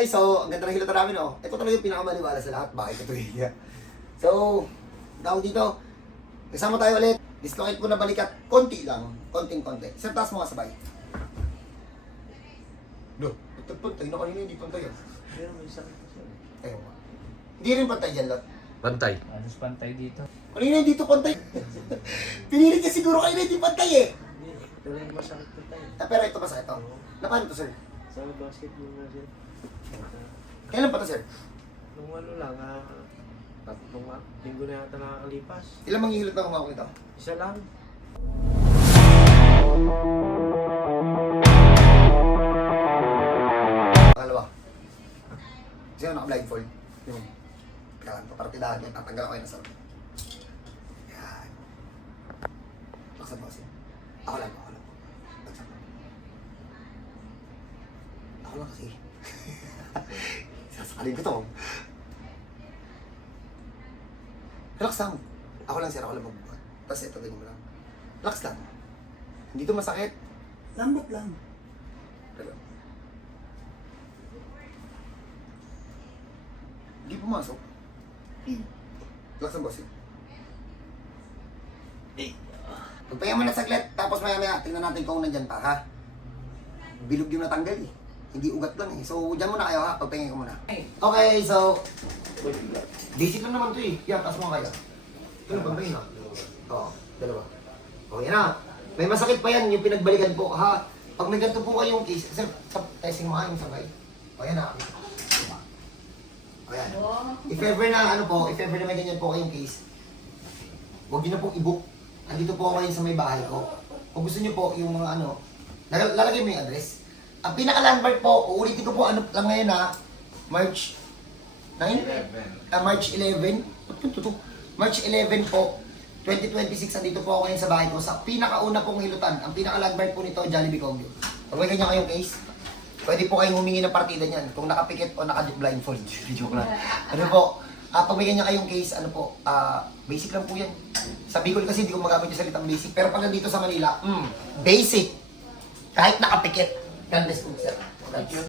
Okay, so, ang ganda ng hilata namin, oh. Ito talaga yung pinakamaliwala sa lahat. Bakit ito hiya? So, tawag dito. Kasama tayo ulit. Dislocate mo na balikat. Konti lang. Konting-konti. Sir, taas mo nga sabay. No. Pantay na kanina, hindi pantay. Pero may sakit ko siya. Ewan ko. Hindi rin pantay dyan, Lot. Pantay. Anos pantay dito? Kanina hindi to pantay. Pinilit niya siguro kanina hindi pantay eh. Hindi. Pero yung masakit ko tayo. Pero ito pa sa ito. Na paano to, sir? Sa basketball na siya. Kailan pa to, sir? Nung ano lang, tatlong linggo na yata nakakalipas. Ilang manghihilot na kumawak nito? Isa lang. Pangalawa. Kasi naka-blindfold. Yung kailangan pa partidahan yan. Tatanggal ako yun na sarap. Yan. Laksan mo kasi. Ako lang. Laksan mo. Ako lang kasi. Sasakalin ko to. Relax lang. Ako lang sir, ako lang magbubuhat. Tapos ito, ganyan mo lang. Relax lang. Hindi to masakit. Lambot lang. Relax. Hindi pumasok. Relax ang boss. Pagpahinga mo na saglit, tapos maya-maya, tingnan natin kung nandyan pa, ha? Bilog yung natanggal eh. Hindi ugat lang eh. So, dyan muna kayo ha, pagpahinga ko muna. Okay, so... Basic lang naman to eh. Yan, taas mo kayo. Ito na pagpahinga. Oo, dalawa. Okay na. May masakit pa yan, yung pinagbalikan po, ha? Pag may ganito po kayong case, sir, testing mo nga yung sabay. O yan na. O yan. If ever na, ano po, if ever na may ganyan po kayong case, huwag nyo na pong i-book. Andito po ako ngayon sa may bahay ko. Kung gusto nyo po yung mga ano, lalagay mo yung address. Ang pinaka-landmark po, uulitin ko po ano lang ngayon ha, March 9? March 11? Ba't yun to? March 11 po, 2026, andito po ako ngayon sa bahay ko. Sa pinakauna pong hilutan, ang pinaka-landmark po nito, Jollibee Kogyo. Pag may ganyan kayong case, pwede po kayong humingi ng partida niyan, kung nakapikit o naka-blindfold. Joke lang. Ano po, pag may ganyan kayong case, ano po, basic lang po yan. Sa Bicol kasi hindi ko magamit yung salitang basic, pero pag nandito sa Manila, basic. Kahit nakapikit. God bless po, sir. Thank you.